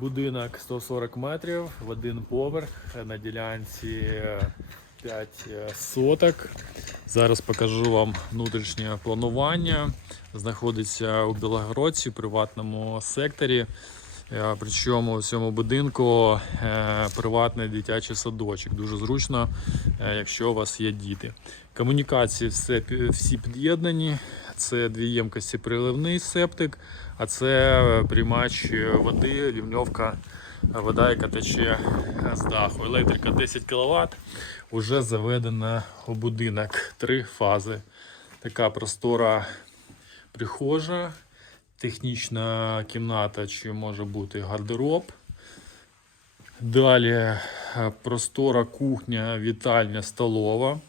Будинок 140 метрів в один поверх на ділянці 5 соток. Зараз покажу вам внутрішнє планування. Знаходиться у Білогородці, приватному секторі. Причому в цьому будинку е, приватний дитячий садочок. Дуже зручно, е, якщо у вас є діти. Комунікації все, всі під'єднані. Це дві ємкості приливний септик, а це приймач води, лівньовка, вода, яка тече з даху. Електрика 10 кВт вже заведена у будинок. Три фази. Така простора прихожа, технічна кімната, чи може бути гардероб. Далі е, простора кухня, вітальня, столова.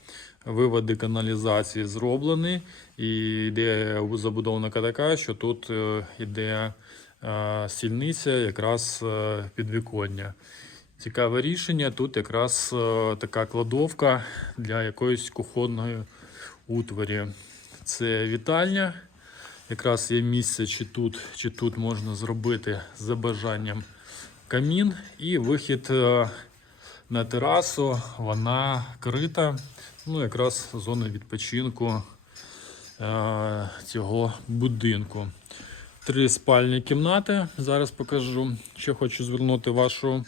Виводи каналізації зроблені. І йде забудовника така, що тут е, йде е, сільниця, якраз підвіконня. Цікаве рішення. Тут якраз така кладовка для якоїсь кухонної утворі. Це вітальня. Якраз є місце, чи тут, чи тут можна зробити за бажанням камін і вихід е, на терасу. Вона крита. Ну, якраз зона відпочинку е, цього будинку. Три спальні кімнати. Зараз покажу. Ще хочу звернути вашу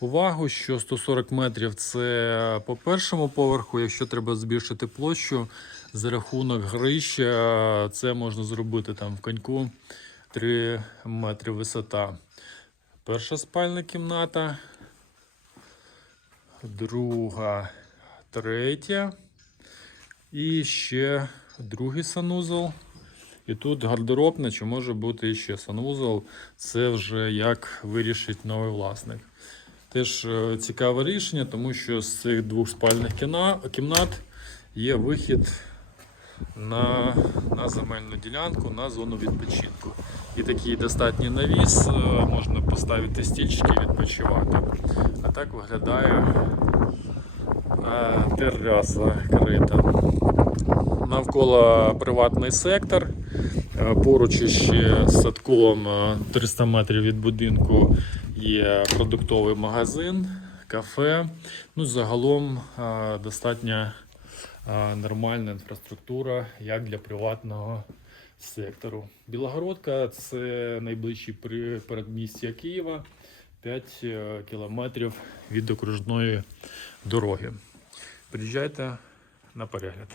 увагу, що 140 метрів це по першому поверху. Якщо треба збільшити площу за рахунок грища, це можна зробити там в коньку 3 метри висота. Перша спальна кімната, друга, третя. І ще другий санузел. І тут гардеробна, чи може бути ще санузел. Це вже як вирішить новий власник. Теж е, цікаве рішення, тому що з цих двох спальних кімнат є вихід на, на земельну ділянку, на зону відпочинку. І такий достатній навіс, е, можна поставити стільчики і відпочивати. А так виглядає е, тераса крита. Навколо приватний сектор. Е, Поруч ще з садком е, 300 метрів від будинку є продуктовий магазин, кафе. Ну, загалом достатньо нормальна інфраструктура як для приватного сектору. Білогородка це найближчі передмістя Києва, 5 е, кілометрів від окружної дороги. Приїжджайте на перегляд.